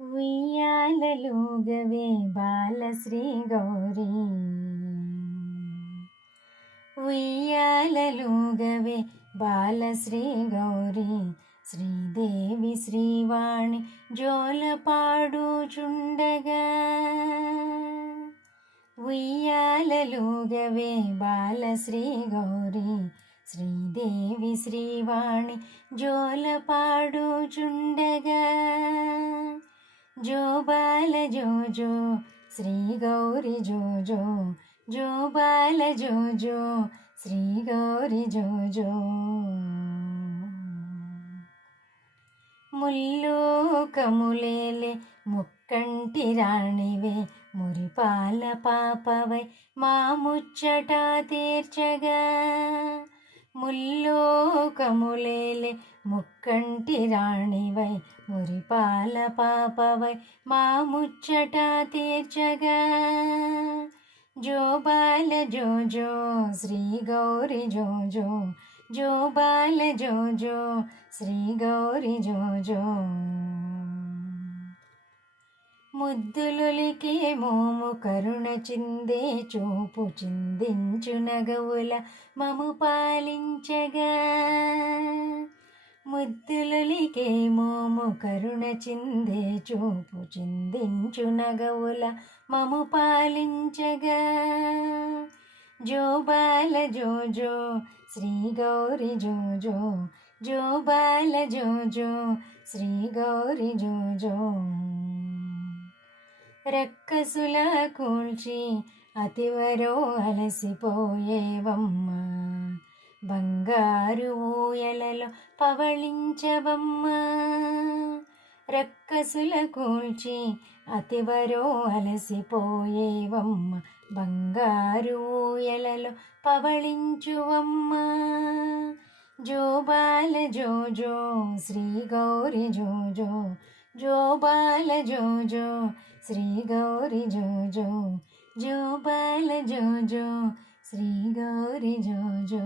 ఉయ్యాలలుగవే బాలశ్రీ గౌరీ, ఉయ్యాలలుగవే బాలశ్రీ గౌరీ, శ్రీదేవి శ్రీవాణి జోలపాడుచుండగా. ఉయ్యాలలుగవే బాలశ్రీ గౌరీ, శ్రీదేవి శ్రీవాణి జోలపాడుచుండగా. జో బాల జో జో శ్రీ గౌరి జో జో, జో బాల జో జో శ్రీ గౌరి జో జో. ముల్లోకములేలే ముక్కంటి రాణివే, మురిపాల పాపవై మా ముచ్చట తీర్చగా. ముల్లోకములేలే ముక్కంటి రాణివై, మురిపాల పాపవై మా ముచ్చట తీర్చగా. జో బాల జో జో శ్రీ గౌరి జో జో, జో బాల జో జో శ్రీ గౌరి జో జో. ముద్దులొలికే మోము కరుణ చిందే చూపు చిందించు నగవుల మము పాలించగా. ముద్దులొలికే మోము కరుణ చిందే చూపు చిందించు నగవుల మము పాలించగా. జో బాల జో జో శ్రీ గౌరి జో జో, జో బాల జో జో శ్రీ గౌరి జో జో. రక్కసుల కూల్చి అతివరో అలసిపోయేవమ్మ, బంగారు ఊయలలో పవళించవమ్మ. రక్కసుల కూల్చి అతివరో అలసిపోయేవమ్మ, బంగారు ఊయలలో పవళించువమ్మ. జో బాల జో జో శ్రీ గౌరి జో జో, జో బాల జో జో శ్రీ గౌరి జో జో, జో బాల జో జో శ్రీ గౌరి జో జో.